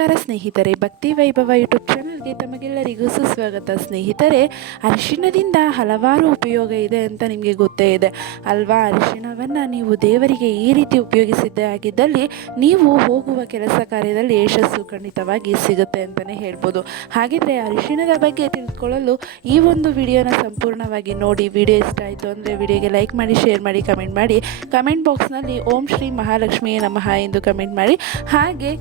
ನಮಸ್ಕಾರ ಸ್ನೇಹಿತರೆ, ಭಕ್ತಿ ವೈಭವ ಯೂಟ್ಯೂಬ್ ಚಾನಲ್ಗೆ ತಮಗೆಲ್ಲರಿಗೂ ಸುಸ್ವಾಗತ. ಸ್ನೇಹಿತರೆ, ಅರಿಶಿಣದಿಂದ ಹಲವಾರು ಉಪಯೋಗ ಇದೆ ಅಂತ ನಿಮಗೆ ಗೊತ್ತೇ ಇದೆ ಅಲ್ವಾ. ಅರಿಶಿಣವನ್ನು ನೀವು ದೇವರಿಗೆ ಈ ರೀತಿ ಉಪಯೋಗಿಸಿದ್ದೇ ಆಗಿದ್ದಲ್ಲಿ ನೀವು ಹೋಗುವ ಕೆಲಸ ಕಾರ್ಯದಲ್ಲಿ ಯಶಸ್ಸು ಖಂಡಿತವಾಗಿ ಸಿಗುತ್ತೆ ಅಂತಲೇ ಹೇಳ್ಬೋದು. ಹಾಗಿದ್ರೆ ಅರಿಶಿಣದ ಬಗ್ಗೆ ತಿಳ್ಕೊಳ್ಳಲು ಈ ಒಂದು ವಿಡಿಯೋನ ಸಂಪೂರ್ಣವಾಗಿ ನೋಡಿ. ವಿಡಿಯೋ ಇಷ್ಟ ಆಯಿತು ಅಂದರೆ ವಿಡಿಯೋಗೆ ಲೈಕ್ ಮಾಡಿ, ಶೇರ್ ಮಾಡಿ, ಕಮೆಂಟ್ ಮಾಡಿ. ಕಮೆಂಟ್ ಬಾಕ್ಸ್ನಲ್ಲಿ ಓಂ ಶ್ರೀ ಮಹಾಲಕ್ಷ್ಮಿಯೇ ನಮಃ ಎಂದು ಕಮೆಂಟ್ ಮಾಡಿ. ಹಾಗೆ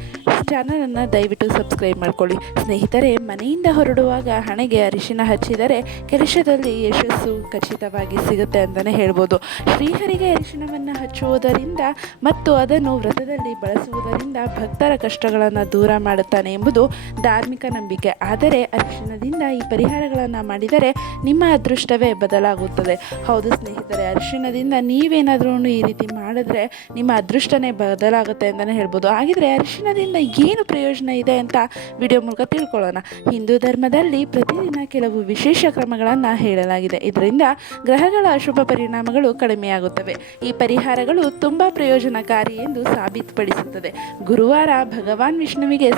ಚಾನಲನ್ನು ದಯವಿಟ್ಟು ಸಬ್ಸ್ಕ್ರೈಬ್ ಮಾಡ್ಕೊಳ್ಳಿ. ಸ್ನೇಹಿತರೆ, ಮನೆಯಿಂದ ಹೊರಡುವಾಗ ಹಣೆಗೆ ಅರಿಶಿಣ ಹಚ್ಚಿದರೆ ಕೆಲಸದಲ್ಲಿ ಯಶಸ್ಸು ಖಚಿತವಾಗಿ ಸಿಗುತ್ತೆ ಅಂತಲೇ ಹೇಳ್ಬೋದು. ಶ್ರೀಹರಿಗೆ ಅರಿಶಿಣವನ್ನು ಹಚ್ಚುವುದರಿಂದ ಮತ್ತು ಅದನ್ನು ವ್ರತದಲ್ಲಿ ಬಳಸುವುದರಿಂದ ಭಕ್ತರ ಕಷ್ಟಗಳನ್ನು ದೂರ ಮಾಡುತ್ತಾನೆ ಎಂಬುದು ಧಾರ್ಮಿಕ ನಂಬಿಕೆ. ಆದರೆ ಅರಿಶಿಣದಿಂದ ಈ ಪರಿಹಾರಗಳನ್ನು ಮಾಡಿದರೆ ನಿಮ್ಮ ಅದೃಷ್ಟವೇ ಬದಲಾಗುತ್ತದೆ. ಹೌದು ಸ್ನೇಹಿತರೆ, ಅರಿಶಿಣದಿಂದ ನೀವೇನಾದರೂ ಈ ರೀತಿ ಮಾಡಿದ್ರೆ ನಿಮ್ಮ ಅದೃಷ್ಟನೇ ಬದಲಾಗುತ್ತೆ ಅಂತಲೇ ಹೇಳ್ಬೋದು. ಹಾಗಿದ್ರೆ ಅರಿಶಿಣದಿಂದ ಏನು ಪ್ರಯೋಜನ ಇದೆ ಅಂತ ವಿಡಿಯೋ ಮೂಲಕ ತಿಳ್ಕೊಳ್ಳೋಣ. ಹಿಂದೂ ಧರ್ಮದಲ್ಲಿ ಪ್ರತಿದಿನ ಕೆಲವು ವಿಶೇಷ ಕ್ರಮಗಳನ್ನು ಹೇಳಲಾಗಿದೆ. ಇದರಿಂದ ಗ್ರಹಗಳ ಅಶುಭ ಪರಿಣಾಮಗಳು ಕಡಿಮೆಯಾಗುತ್ತವೆ. ಈ ಪರಿಹಾರಗಳು ತುಂಬ ಪ್ರಯೋಜನಕಾರಿ ಎಂದು ಸಾಬೀತುಪಡಿಸುತ್ತದೆ. ಗುರುವಾರ ಭಗವಾನ್ ವಿಷ್ಣುವಿಗೆ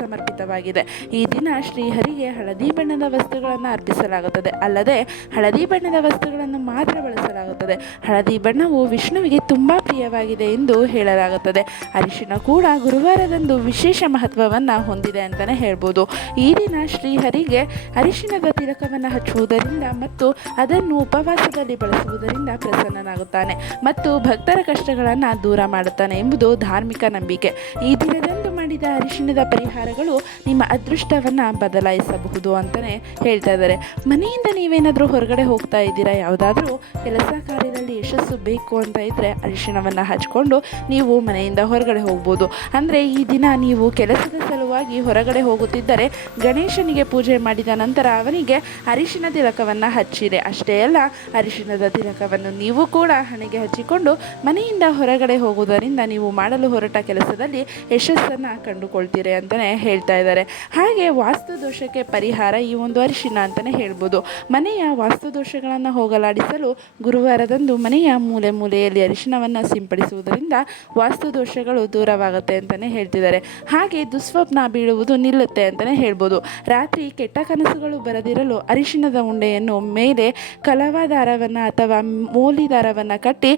ಸಮರ್ಪಿತವಾಗಿದೆ. ಈ ದಿನ ಶ್ರೀಹರಿಗೆ ಹಳದಿ ಬಣ್ಣದ ವಸ್ತುಗಳನ್ನು ಅರ್ಪಿಸಲಾಗುತ್ತದೆ. ಅಲ್ಲದೆ ಹಳದಿ ಬಣ್ಣದ ವಸ್ತುಗಳನ್ನು ಮಾತ್ರ ಬಳಸಲಾಗುತ್ತದೆ. ಹಳದಿ ಬಣ್ಣವು ವಿಷ್ಣುವಿಗೆ ತುಂಬ ಪ್ರಿಯವಾಗಿದೆ ಎಂದು ಹೇಳಲಾಗುತ್ತದೆ. ಅರಿಶಿಣ ಕೂಡ ಗುರುವಾರದಂದು ವಿಶೇಷ ಮಹತ್ವವನ್ನು ಹೊಂದಿದೆ ಅಂತಲೇ ಹೇಳ್ಬೋದು. ಈ ದಿನ ಶ್ರೀಹರಿಗೆ ಅರಿಶಿಣದ ತಿಲಕವನ್ನು ಹಚ್ಚುವುದರಿಂದ ಮತ್ತು ಅದನ್ನು ಉಪವಾಸದಲ್ಲಿ ಬಳಸುವುದರಿಂದ ಪ್ರಸನ್ನನಾಗುತ್ತಾನೆ ಮತ್ತು ಭಕ್ತರ ಕಷ್ಟಗಳನ್ನು ದೂರ ಮಾಡುತ್ತಾನೆ ಎಂಬುದು ಧಾರ್ಮಿಕ ನಂಬಿಕೆ. ಈ ದಿನದಂದು ಮಾಡಿದ ಅರಿಶಿಣದ ಪರಿಹಾರಗಳು ನಿಮ್ಮ ಅದೃಷ್ಟವನ್ನು ಬದಲಾಯಿಸಬಹುದು ಅಂತಲೇ ಹೇಳ್ತಾ ಇದ್ದಾರೆ. ಮನೆಯಿಂದ ನೀವೇನಾದರೂ ಹೊರಗಡೆ ಹೋಗ್ತಾ ಇದ್ದೀರಾ, ಯಾವುದಾದ್ರೂ ಕೆಲಸ ಕಾರ್ಯದಲ್ಲಿ ಯಶಸ್ಸು ಬೇಕು ಅಂತ ಇದ್ದರೆ ಅರಿಶಿಣವನ್ನು ಹಚ್ಕೊಂಡು ನೀವು ಮನೆಯಿಂದ ಹೊರಗಡೆ ಹೋಗ್ಬೋದು. ಅಂದರೆ ಈ ದಿನ ನೀವು ಕೆಲಸದ ಸಲುವಾಗಿ ಹೊರಗಡೆ ಹೋಗುತ್ತಿದ್ದರೆ ಗಣೇಶನಿಗೆ ಪೂಜೆ ಮಾಡಿದ ನಂತರ ಅವನಿಗೆ ಅರಿಶಿಣ ತಿಲಕವನ್ನು ಹಚ್ಚಿದೆ. ಅಷ್ಟೇ ಅಲ್ಲ, ಅರಿಶಿಣದ ತಿಲಕವನ್ನು ನೀವು ಕೂಡ ಹಣೆಗೆ ಹಚ್ಚಿಕೊಂಡು ಮನೆಯಿಂದ ಹೊರಗಡೆ ಹೋಗುವುದರಿಂದ ನೀವು ಮಾಡಲು ಹೊರಟ ಕೆಲಸದಲ್ಲಿ ಯಶಸ್ಸನ್ನು ಕಂಡುಕೊಳ್ತೀರಿ ಅಂತಲೇ ಹೇಳ್ತಾ ಇದ್ದಾರೆ. ಹಾಗೆ ವಾಸ್ತು ದೋಷಕ್ಕೆ ಪರಿಹಾರ ಈ ಒಂದು ಅರಿಶಿಣ ಅಂತಲೇ ಹೇಳ್ಬೋದು. ಮನೆಯ ವಾಸ್ತು ದೋಷಗಳನ್ನು ಹೋಗಲಾಡಿಸಲು ಗುರುವಾರದಂದು ಮನೆಯ ಮೂಲೆ ಮೂಲೆಯಲ್ಲಿ ಅರಿಶಿಣವನ್ನು ಸಿಂಪಡಿಸುವುದರಿಂದ ವಾಸ್ತು ದೋಷಗಳು ದೂರವಾಗುತ್ತೆ ಅಂತಲೇ ಹೇಳ್ತಿದ್ದಾರೆ. ಹಾಗೆ ದುಸ್ವಪ್ನ ಬೀಳುವುದು ನಿಲ್ಲುತ್ತೆ ಅಂತಲೇ ಹೇಳ್ಬೋದು. ರಾತ್ರಿ ಕೆಟ್ಟ ಕನಸುಗಳು ಬರದಿರಲು ಅರಿಶಿಣದ ಉಂಡೆಯನ್ನು ಮೇಲೆ ಕಲವಾ ದಾರವನ್ನು ಅಥವಾ ಮೋಲಿ ದಾರವನ್ನು ಕಟ್ಟಿ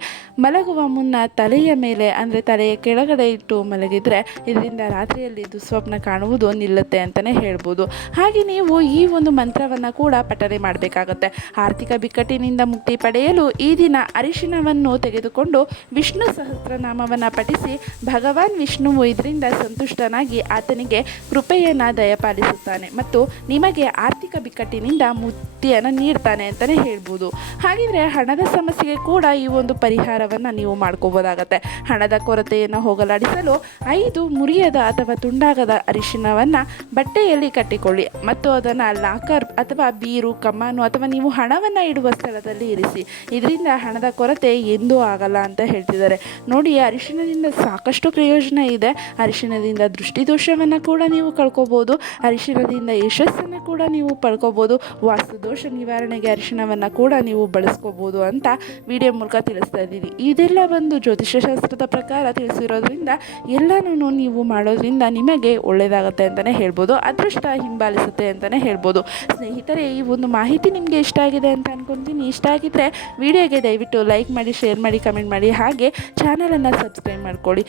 ಮಲಗುವ ಮುನ್ನ ತಲೆಯ ಮೇಲೆ ಅಂದರೆ ತಲೆಯ ಕೆಳಗಡೆ ಇಟ್ಟು ಮಲಗಿದರೆ ಇದರಿಂದ ರಾತ್ರಿಯಲ್ಲಿ ದುಸ್ವಪ್ನ ಕಾಣುವುದು ನಿಲ್ಲುತ್ತೆ ಅಂತಲೇ ಹೇಳ್ಬೋದು. ಹಾಗೆ ನೀವು ಈ ಒಂದು ಮಂತ್ರವನ್ನು ಕೂಡ ಪಠನೆ ಮಾಡಬೇಕಾಗತ್ತೆ. ಆರ್ಥಿಕ ಬಿಕ್ಕಟ್ಟಿನಿಂದ ಮುಕ್ತಿ ಪಡೆಯಲು ಈ ದಿನ ಅರಿಶಿಣವನ್ನು ತೆಗೆದುಕೊಂಡು ವಿಷ್ಣು ಸಹಸ್ರನಾಮವನ್ನು ಪಠಿಸಿ ಭಗವಾನ್ ವಿಷ್ಣುವು ಇದರಿಂದ ಸಂತುಷ್ಟನಾಗಿ ಆತನಿಗೆ ಕೃಪೆಯನ್ನು ದಯಪಾಲಿಸುತ್ತಾನೆ ಮತ್ತು ನಿಮಗೆ ಆರ್ಥಿಕ ಬಿಕ್ಕಟ್ಟಿನಿಂದ ಮುಕ್ತಿಯನ್ನು ನೀಡ್ತಾನೆ ಅಂತಲೇ ಹೇಳ್ಬೋದು. ಹಾಗಿದ್ರೆ ಹಣದ ಸಮಸ್ಯೆಗೆ ಕೂಡ ಈ ಒಂದು ಪರಿಹಾರವನ್ನು ನೀವು ಮಾಡ್ಕೋಬೋದಾಗತ್ತೆ. ಹಣದ ಕೊರತೆಯನ್ನು ಹೋಗಲಾಡಿಸಲು 5 ಮುರಿಯದ ಅಥವಾ ತುಂಡಾಗದ ಅರಿಶಿಣವನ್ನು ಬಟ್ಟೆಯಲ್ಲಿ ಕಟ್ಟಿಕೊಳ್ಳಿ ಮತ್ತು ಅದನ್ನು ಲಾಕರ್ ಅಥವಾ ಬೀರು, ಕಮ್ಮಾನು ಅಥವಾ ನೀವು ಹಣವನ್ನು ಇಡುವ ಸ್ಥಳದಲ್ಲಿ ಇರಿಸಿ. ಇದರಿಂದ ಹಣದ ಕೊರತೆ ಎಂದೂ ಆಗಲ್ಲ ಅಂತ ಹೇಳ್ತಿದ್ದಾರೆ. ನೋಡಿ, ಅರಿಶಿಣದಿಂದ ಸಾಕಷ್ಟು ಪ್ರಯೋಜನ ಇದೆ. ಅರಿಶಿಣದಿಂದ ದೃಷ್ಟಿದೋಷವನ್ನು ಕೂಡ ನೀವು ಕಳ್ಕೊಬೋದು. ಅರಿಶಿಣದಿಂದ ಯಶಸ್ಸನ್ನು ಕೂಡ ನೀವು ಪಡ್ಕೋಬೋದು. ವಾಸ್ತು ದೋಷ ನಿವಾರಣೆಗೆ ಅರಿಶಿಣವನ್ನು ಕೂಡ ನೀವು ಬಳಸ್ಕೋಬೋದು ಅಂತ ವಿಡಿಯೋ ಮೂಲಕ ತಿಳಿಸ್ತಾ ಇದ್ದೀನಿ. ಇದೆಲ್ಲ ಒಂದು ಜ್ಯೋತಿಷ್ಯಶಾಸ್ತ್ರದ ಪ್ರಕಾರ ತಿಳಿಸಿರೋದ್ರಿಂದ ಎಲ್ಲನೂ ನೀವು ಮಾಡೋದ್ರಿಂದ ನಿಮಗೆ ಒಳ್ಳೆಯದಾಗುತ್ತೆ ಅಂತಲೇ ಹೇಳ್ಬೋದು. ಅದೃಷ್ಟ ಹಿಂಬಾಲಿಸುತ್ತೆ ಅಂತಲೇ ಹೇಳ್ಬೋದು. ಸ್ನೇಹಿತರೆ, ಈ ಒಂದು ಮಾಹಿತಿ ನಿಮಗೆ ಇಷ್ಟ ಆಗಿದೆ ಅಂತ ಅಂದ್ಕೊತೀನಿ. ಇಷ್ಟ ಆಗಿದ್ದರೆ ವಿಡಿಯೋಗೆ ದಯವಿಟ್ಟು ಲೈಕ್ ಮಾಡಿ, ಶೇರ್ ಮಾಡಿ, ಕಮೆಂಟ್ ಮಾಡಿ. ಹಾಗೆ ಚಾನಲನ್ನು ಸಬ್ಸ್ಕ್ರೈಬ್ ಮಾಡ್ಕೊಳ್ಳಿ.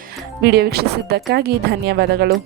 ವಿಡಿಯೋ ವೀಕ್ಷಿಸಿದ್ದಕ್ಕಾಗಿ ಧನ್ಯವಾದಗಳು.